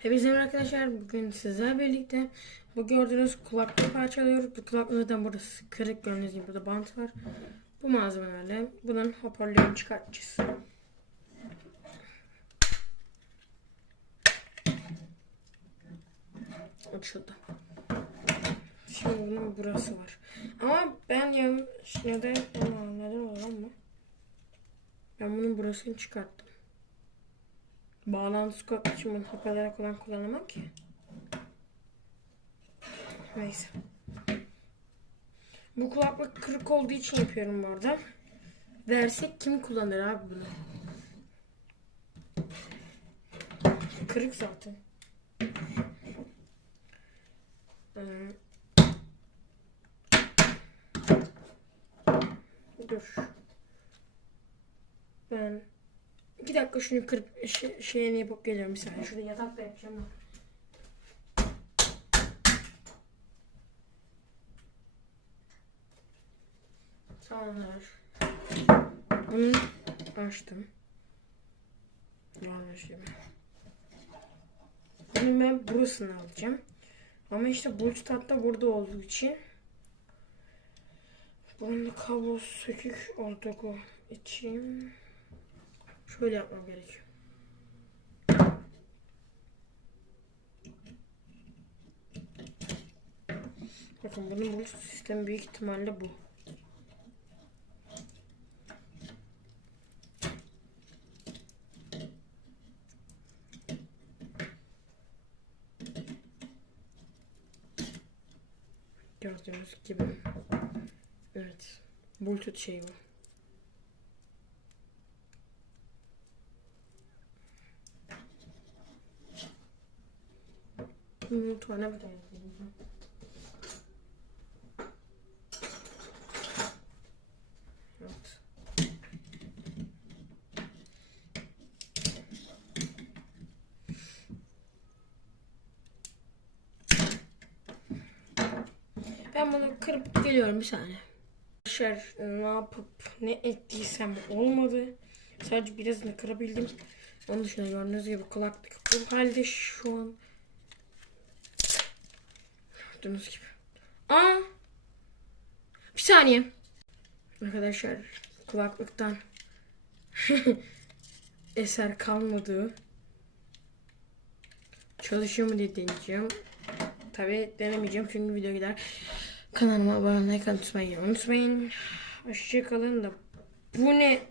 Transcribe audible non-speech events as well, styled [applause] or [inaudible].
Hepinize arkadaşlar. Bugün sizlerle birlikte bu gördüğünüz kulaklığı parçalıyoruz. Bu kulaklığın zaten burası kırık gördüğünüz gibi burada bant var. Bu malzemelerle bunun hoparlörünü çıkartacağız. Açıldı. Şimdi bunun burası var. Ama ben yan neden neden olan mı? Ben bunun burasını çıkarttım. Bağlantısı için bunu hoparlöre falan kullanamam ki. Neyse. Bu kulaklık kırık olduğu için yapıyorum bu arada. Versek kim kullanır abi bunu? Kırık zaten. Ee, dur. Ben iki dakika şunu kırıp şey, şeyini yapıp geliyorum bir saniye. Şurada yatak da yapacağım da. Tamamdır. Bunu açtım. Yanlış gibi. Bunu ben burasını alacağım. Ama işte Bluetooth da burada olduğu için bunun kablosu sökük olduğu için şöyle yapmam gerekiyor. Bakın bunun Bluetooth sistemi büyük ihtimalle bu. Gördüğünüz gibi. Evet. Bluetooth şey bu. Evet. Ben bunu kırıp geliyorum bir saniye. Arkadaşlar ne yapıp ne ettiysem olmadı. Sadece birazını kırabildim. Onun dışında gördüğünüz gibi kulaklık bu halde şu an. Gördüğünüz gibi. Aa! Bir saniye. Arkadaşlar kulaklıktan [laughs] eser kalmadı. Çalışıyor mu diye deneyeceğim. Tabi denemeyeceğim çünkü video gider. Kanalıma abone olmayı unutmayın. Unutmayın. Hoşçakalın da. Bu ne?